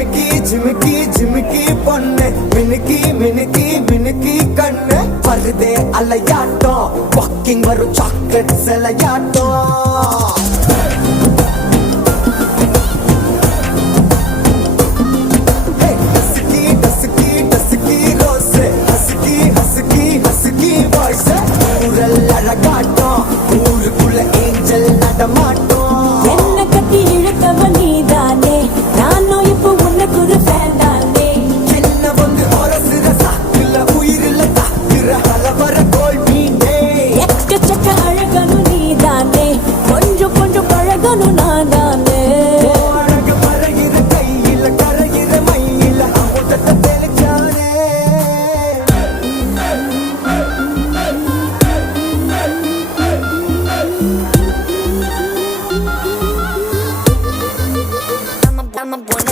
ஜிமிக்கி ஜிமிக்கி ஜிமிக்கி பொண்ணு மினுக்கி மினுக்கி மினுக்கி கண்ணு வருதே அலையாட்டம் வாக்கிங் வரும் சாக்லேட் சிலையாட்டம்